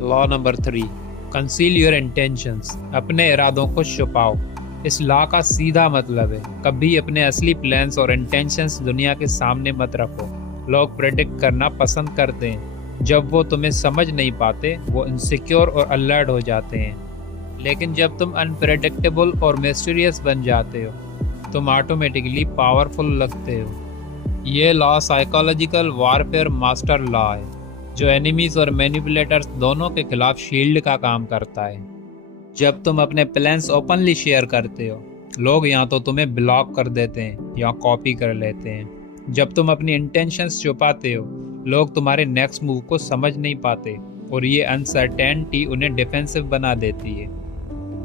Law number 3, conceal your intentions, अपने इरादों को छुपाओ। इस लॉ का सीधा मतलब है कभी अपने असली प्लान्स और इंटेंशंस दुनिया के सामने मत रखो। लोग प्रेडिक्ट करना पसंद करते हैं, जब वो तुम्हें समझ नहीं पाते वो इनसिक्योर और अलर्ट हो जाते हैं। लेकिन जब तुम अनप्रेडिक्टेबल और मिस्टीरियस बन जाते हो तुम ऑटोमेटिकली पावरफुल लगते हो। ये law psychological warfare master law है जो एनिमीज और मैनिपुलेटर्स दोनों के खिलाफ शील्ड का काम करता है। जब तुम अपने प्लान्स ओपनली शेयर करते हो लोग या तो तुम्हें ब्लॉक कर देते हैं या कॉपी कर लेते हैं। जब तुम अपनी इंटेंशंस छुपाते हो लोग तुम्हारे नेक्स्ट मूव को समझ नहीं पाते और ये अनसर्टेनिटी उन्हें डिफेंसिव बना देती है।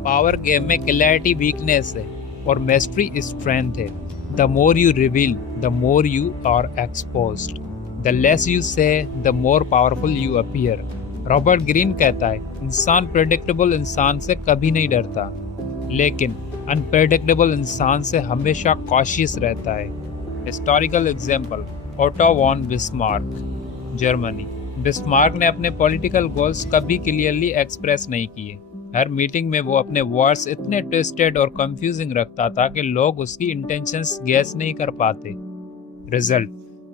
पावर गेम में क्लैरिटी वीकनेस है और मैस्ट्री स्ट्रेंथ है। The more you reveal the more you are exposed, the less you say the more powerful you appear. Robert Greene कहता है इंसान प्रेडिक्टेबल इंसान से कभी नहीं डरता, लेकिन अनप्रेडिक्टेबल इंसान से हमेशा कॉशियस रहता है। Historical example, Otto von Bismarck, Germany. Bismarck ने अपने पॉलिटिकल गोल्स कभी क्लियरली एक्सप्रेस नहीं किए। हर मीटिंग में वो अपने वर्ड्स इतने ट्विस्टेड और कंफ्यूजिंग रखता था कि लोग उसकी इंटेंशंस गैस नहीं कर पाते। रिजल्ट,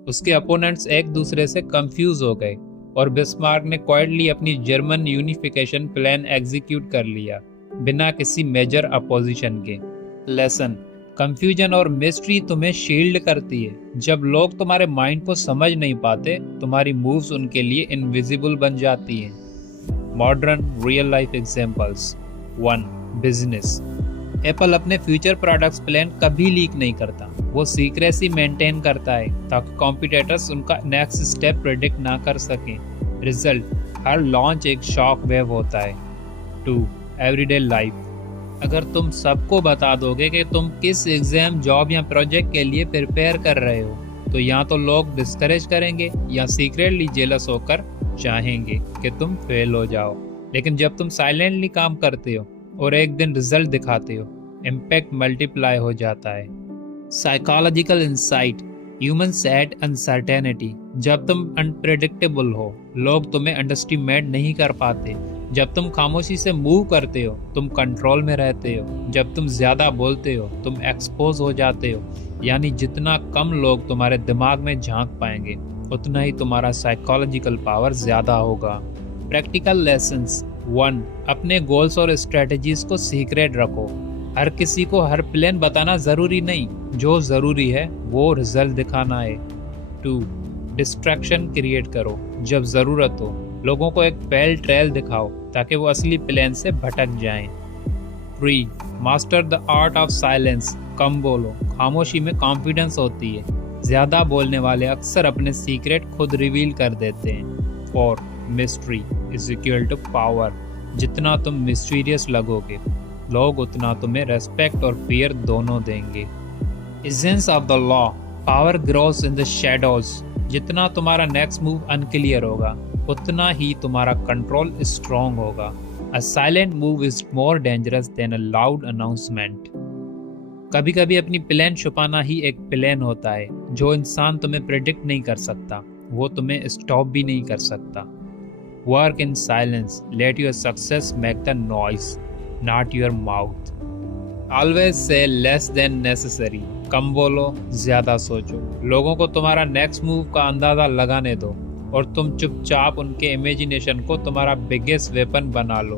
उसके अपोनेंट्स एक दूसरे से कंफ्यूज हो गए और बिस्मार्क ने क्वाइटली अपनी जर्मन यूनिफिकेशन प्लान एग्जीक्यूट कर लिया बिना किसी मेजर अपोजिशन के। लेसन, कंफ्यूजन और मिस्ट्री तुम्हें शील्ड करती है। जब लोग तुम्हारे माइंड को समझ नहीं पाते तुम्हारी मूव्स उनके लिए इनविजिबल बन जाती हैं। Modern real life examples. 1. Business. Apple अपने फ्यूचर प्रोडक्ट्स प्लान कभी लीक नहीं करता, वो सीक्रेसी मेंटेन करता है ताकि कॉम्पिटिटर्स उनका नेक्स्ट स्टेप प्रेडिक्ट ना कर सकें। रिजल्ट, हर लॉन्च एक शॉक वेव होता है। 2. Everyday life. अगर तुम सबको बता दोगे कि तुम किस एग्जाम, जॉब या प्रोजेक्ट के लिए प्रिपेयर कर रहे हो तो या तो लोग डिस्करेज करेंगे या सीक्रेटली जेलस होकर चाहेंगे कि तुम फेल हो जाओ। लेकिन जब तुम साइलेंटली काम करते हो और एक दिन रिजल्ट दिखाते हो इम्पैक्ट मल्टीप्लाई हो जाता है। Psychological insight, humans hate uncertainty. जब तुम अनप्रेडिक्टेबल हो लोग तुम्हें अंडरस्टिमेट नहीं कर पाते। जब तुम खामोशी से मूव करते हो तुम कंट्रोल में रहते हो। जब तुम ज्यादा बोलते हो तुम एक्सपोज हो जाते हो। यानी जितना कम लोग तुम्हारे दिमाग में झांक पाएंगे उतना ही तुम्हारा साइकोलॉजिकल पावर ज्यादा होगा। Practical lessons. 1. अपने गोल्स और स्ट्रेटजीज को सीक्रेट रखो। हर किसी को हर प्लान बताना जरूरी नहीं, जो जरूरी है वो रिजल्ट दिखाना है। 2. डिस्ट्रैक्शन क्रिएट करो। जब जरूरत हो लोगों को एक फेल ट्रेल दिखाओ ताकि वो असली प्लान से भटक जाएं। 3. Master the art of silence. कम बोलो, खामोशी में कॉन्फिडेंस होती है। ज्यादा बोलने वाले अक्सर अपने सीक्रेट खुद रिवील कर देते हैं। 4. Mystery is equal to power. जितना तुम मिस्टीरियस लगोगे लोग उतना तुम्हें रेस्पेक्ट और फियर दोनों देंगे। Essence of the law, power grows in the shadows. जितना तुम्हारा नेक्स्ट मूव अनक्लियर होगा उतना ही तुम्हारा कंट्रोल स्ट्रॉन्ग होगा। A silent move is more dangerous than a loud announcement. कभी कभी अपनी प्लान छुपाना ही एक प्लान होता है। जो इंसान तुम्हें प्रेडिक्ट नहीं कर सकता वो तुम्हें स्टॉप भी नहीं कर सकता। Work in silence, let your success make the noise not your mouth. Always say less than necessary. कम बोलो, ज्यादा सोचो। लोगों को तुम्हारा नेक्स्ट मूव का अंदाजा लगाने दो और तुम चुपचाप उनके इमेजिनेशन को तुम्हारा बिगेस्ट वेपन बना लो।